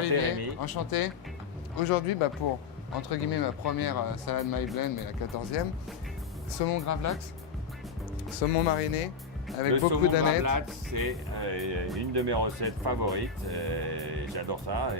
Olivier, Rémi. enchanté. Aujourd'hui, pour, entre guillemets, ma première salade My Blend, mais la 14e, saumon gravlax, saumon mariné, avec Le beaucoup saumon d'aneth. gravlax, c'est une de mes recettes favorites. J'adore ça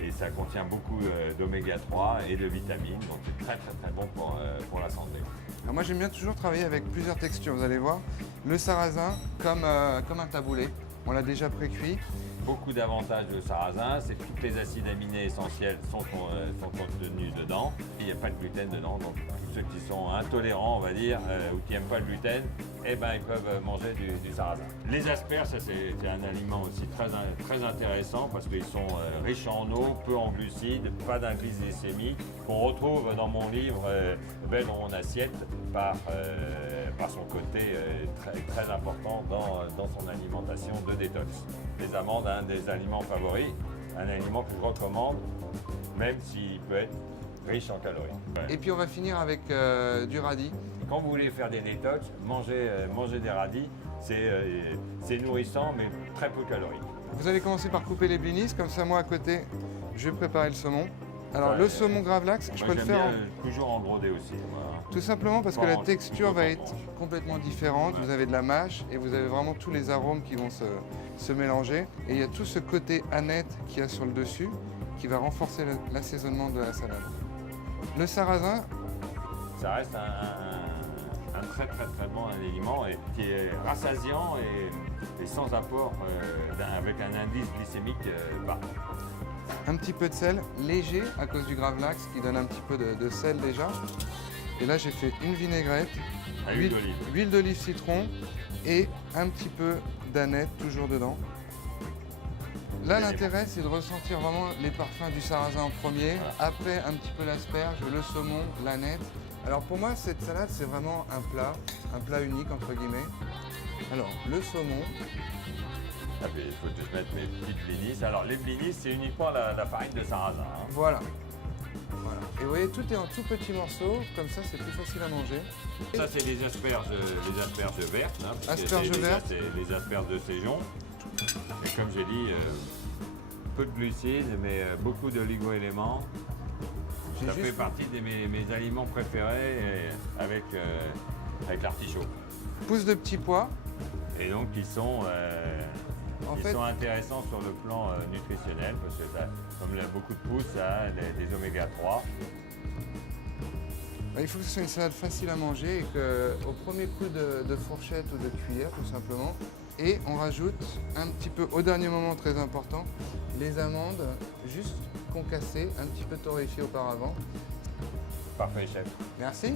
et ça contient beaucoup d'oméga 3 et de vitamines. Donc c'est très bon pour la santé. Alors moi, j'aime bien toujours travailler avec plusieurs textures, vous allez voir. Le sarrasin, comme un taboulé, on l'a déjà pré-cuit. Beaucoup d'avantages de sarrasin, c'est que tous les acides aminés essentiels sont contenus dedans. Il n'y a pas de gluten dedans, donc tous ceux qui sont intolérants, on va dire, ou qui n'aiment pas le gluten, eh ben, ils peuvent manger du sarrasin. Les asperges, ça c'est un aliment aussi très intéressant parce qu'ils sont riches en eau, peu en glucides, pas d'indice glycémique, qu'on retrouve dans mon livre Belle dans mon assiette par son côté très important dans son alimentation de détox. Les amandes, un des aliments favoris, un aliment que je recommande, même s'il peut être riche en calories. Et puis on va finir avec du radis. Quand vous voulez faire des détox, manger des radis, c'est nourrissant mais très peu calorique. Vous allez commencer par couper les blinis, comme ça moi à côté, je vais préparer le saumon. Alors le saumon gravlax, je peux le faire toujours en brodé aussi. tout simplement parce que la texture va être complètement différente. Vous avez de la mâche et vous avez vraiment tous les arômes qui vont se mélanger. Et il y a tout ce côté aneth qu'il y a sur le dessus qui va renforcer l'assaisonnement de la salade. Le sarrasin, ça reste un très bon aliment et qui est rassasiant et sans apport, avec un indice glycémique bas. un petit peu de sel, léger à cause du gravlax qui donne un petit peu de sel déjà. Et là j'ai fait une vinaigrette, huile d'olive citron et un petit peu d'aneth toujours dedans. Là l'intérêt c'est de ressentir vraiment les parfums du sarrasin en premier, après un petit peu l'asperge, le saumon, l'aneth. Alors pour moi cette salade c'est vraiment un plat unique entre guillemets. Alors le saumon. Il faut que je mette mes petites blinis. Alors les blinis c'est uniquement la farine de sarrasin. Hein. Voilà. Et vous voyez, tout est en tout petits morceaux, comme ça c'est plus facile à manger. Ça c'est les asperges vertes. Hein, asperges vertes. C'est les asperges de Séjon. Et comme j'ai dit, peu de glucides, mais beaucoup d'oligo-éléments. Ça fait partie de mes aliments préférés avec l'artichaut. Pousse de petits pois. Et donc ils sont intéressants sur le plan nutritionnel parce que comme beaucoup de pousses, ça a des oméga 3. Il faut que ce soit une salade facile à manger et qu'au premier coup de fourchette ou de cuillère tout simplement. Et on rajoute un petit peu, au dernier moment très important, les amandes juste concassées, un petit peu torréfiées auparavant. Parfait chef. Merci.